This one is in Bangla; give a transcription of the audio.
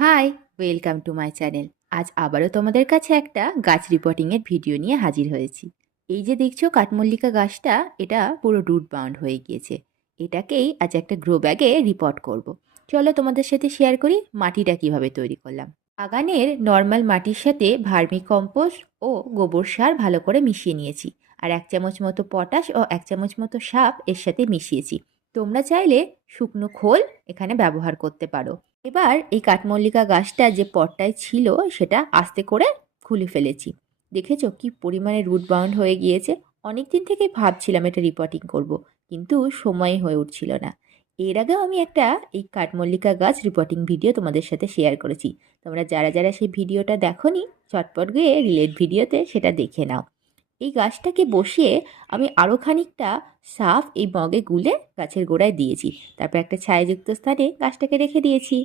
Hi, welcome to my channel. আজ আবারও তোমাদের কাছে একটা গাছ রিপোর্টিংয়ের ভিডিও নিয়ে হাজির হয়েছি। এই যে দেখছ কাঠমল্লিকা গাছটা, এটা পুরো রুট বাউন্ড হয়ে গিয়েছে। এটাকেই আজ একটা গ্রো ব্যাগে রিপোর্ট করব। চলো তোমাদের সাথে শেয়ার করি মাটিটা কীভাবে তৈরি করলাম। বাগানের নর্মাল মাটির সাথে ভার্মি কম্পোস্ট ও গোবর সার ভালো করে মিশিয়ে নিয়েছি। আর এক চামচ মতো পটাশ ও এক চামচ মতো সাপ এর সাথে মিশিয়েছি। তোমরা চাইলে শুকনো খোল এখানে ব্যবহার করতে পারো। এবার এই কাঠমল্লিকা গাছটা যে পটটায় ছিল সেটা আস্তে করে খুলে ফেলেছি। দেখেছ কি পরিমাণে রুট বাউন্ড হয়ে গিয়েছে? অনেক দিন থেকে ভাবছিলাম এটা রিপোর্টিং করব, কিন্তু সময় হয়ে উঠছিল না। এর আগেও আমি একটা এই কাঠমল্লিকা গাছ রিপোর্টিং ভিডিও তোমাদের সাথে শেয়ার করেছি। তোমরা যারা যারা সেই ভিডিওটা দেখোনি, চটপট গিয়ে রিলেট ভিডিওতে সেটা দেখে নাও। এই গাছটাকে বসিয়ে আমি আরও খানিকটা সাফ এই বগে গুলে গাছের গোড়ায় দিয়েছি। তারপর একটা ছায়াযুক্ত স্থানে গাছটাকে রেখে দিয়েছি।